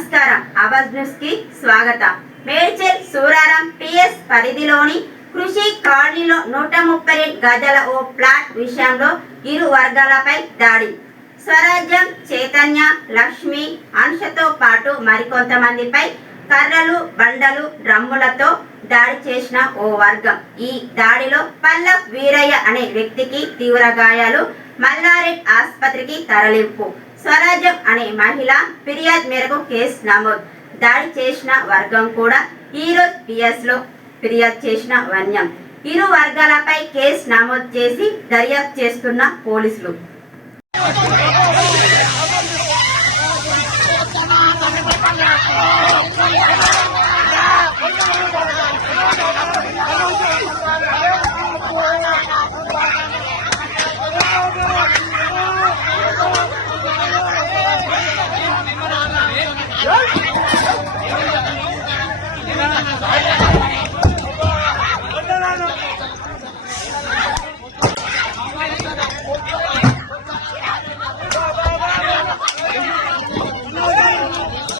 First న్యూస్కి స్వాగతం. Medchal Suraram PS పరిధిలోని కృషి కాలనీలో నూట ముప్పై గజల ఓ ప్లాట్ విషయంలో ఇరు వర్గాలపై దాడి. స్వరాజ్యం చైతన్య లక్ష్మి అంశతో పాటు మరికొంతమందిపై కర్రలు బండలు డ్రమ్ములతో దాడి చేసిన ఓ వర్గం. ఈ దాడిలో పల్లవ్ వీరయ్య అనే వ్యక్తికి తీవ్ర గాయాలు మల్లారెడ్ ఆసుపత్రికి తరలింపు. స్వరాజ్యం అనే మహిళ ఫిర్యాదు మేరకు కేసు నమోదు దాడి చేసిన వర్గం కూడా ఈరోజు రోజు పిఎస్లో ఫిర్యాదు చేసిన వన్యం. ఇరు వర్గాలపై కేసు నమోదు చేసి దర్యాప్తు చేస్తున్న పోలీసులు. Yes.